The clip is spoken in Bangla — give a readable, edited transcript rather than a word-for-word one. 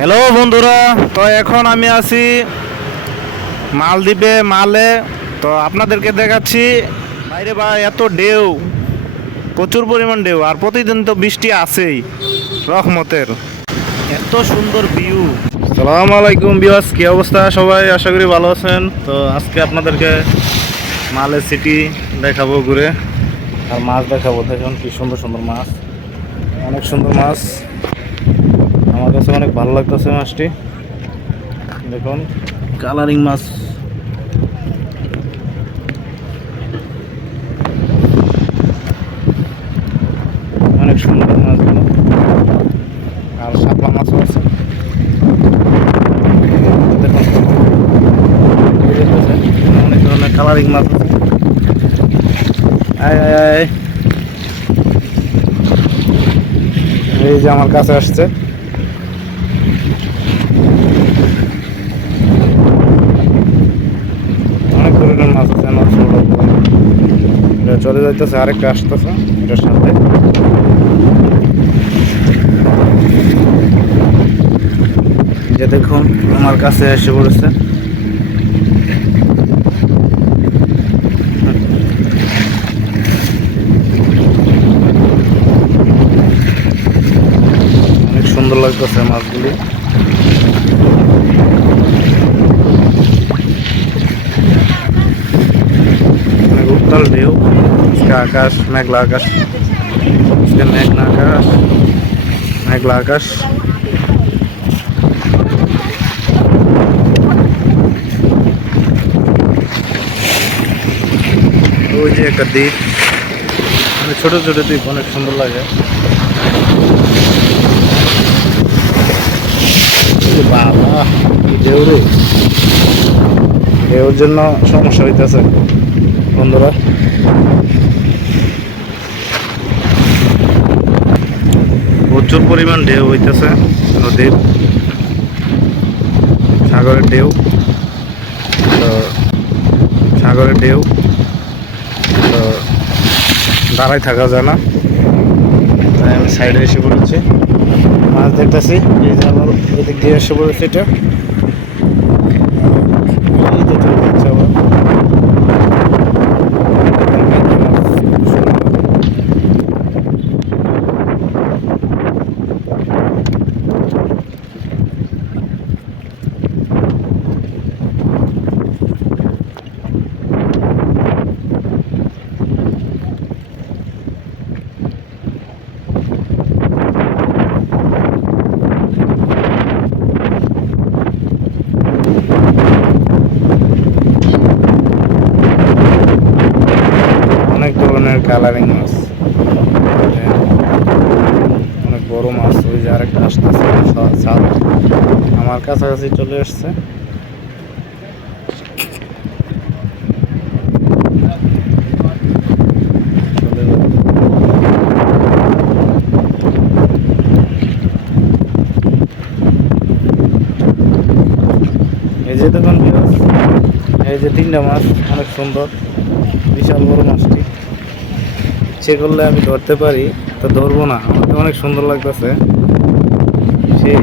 হ্যালো বন্ধুরা, তো এখন আমি আছি মালদ্বীপে মালে। তো আপনাদেরকে দেখাচ্ছি বাইরে বা এত ঢেউ, প্রচুর পরিমাণ ঢেউ, আর প্রতিদিন তো বৃষ্টি আছেই রহমতের। এত সুন্দর ভিউ। আসসালামু আলাইকুম ভিউয়ার্স, কি অবস্থা সবাই? আশা করি ভালো আছেন। তো আজকে আপনাদেরকে মালে সিটি দেখাবো ঘুরে, আর মাছ দেখাবো। দেখুন কি সুন্দর সুন্দর মাছ, অনেক সুন্দর মাছ। আমার কাছে অনেক ভালো লাগতেছে মাছটি। দেখুন কালারিং মাছ, অনেক সুন্দর মাছগুলো। আর শাপলা মাছও আছে। দেখুন অনেক ধরনের কালারিং মাছ আছে। এই যে আমার কাছে আসছে। অনেক ধরনের মাছ আছে। এটা চলে যাইতেছে, আরেকটা আসতেছে এটার সাথে। যে দেখুন আমার কাছে এসে পড়েছে। অনেক সুন্দর লাগতেছে মাছগুলি। অনেক উত্তাল ঢেউ। আকাশ মেঘলা, আকাশ মেঘলা আকাশ, মেঘলা আকাশ। ওই যে একটা দ্বীপ, মানে ছোট ছোট দ্বীপ, অনেক সুন্দর লাগে। বাবা ঢেউ রে, ঢেউর জন্য সমস্যা হইতেছে বন্ধুরা। প্রচুর পরিমাণ ঢেউ হইতেছে নদীর, সাগরের ঢেউ। তো সাগরের ঢেউ তো দাঁড়ায় থাকা যায় না, তাই আমি সাইডে এসে পড়েছি, মাছ দেখতেছি। এই যে আবার এদিক দিয়ে এসে পড়েছি। এটা এই যে চলে যাচ্ছে আবার। অনেক ধরনের কালারিং মাছ, অনেক বড় মাছ। ওই যে আরেকটা আসতেছে, আমার কাছাকাছি চলে আসছে। এই যে দেখুন ভিউয়ার্স, এই যে তিনটা মাছ, অনেক সুন্দর, বিশাল বড় মাছটি। ইচ্ছে করলে আমি ধরতে পারি, তো ধরবো না, আমাকে অনেক সুন্দর লাগতেছে। সেই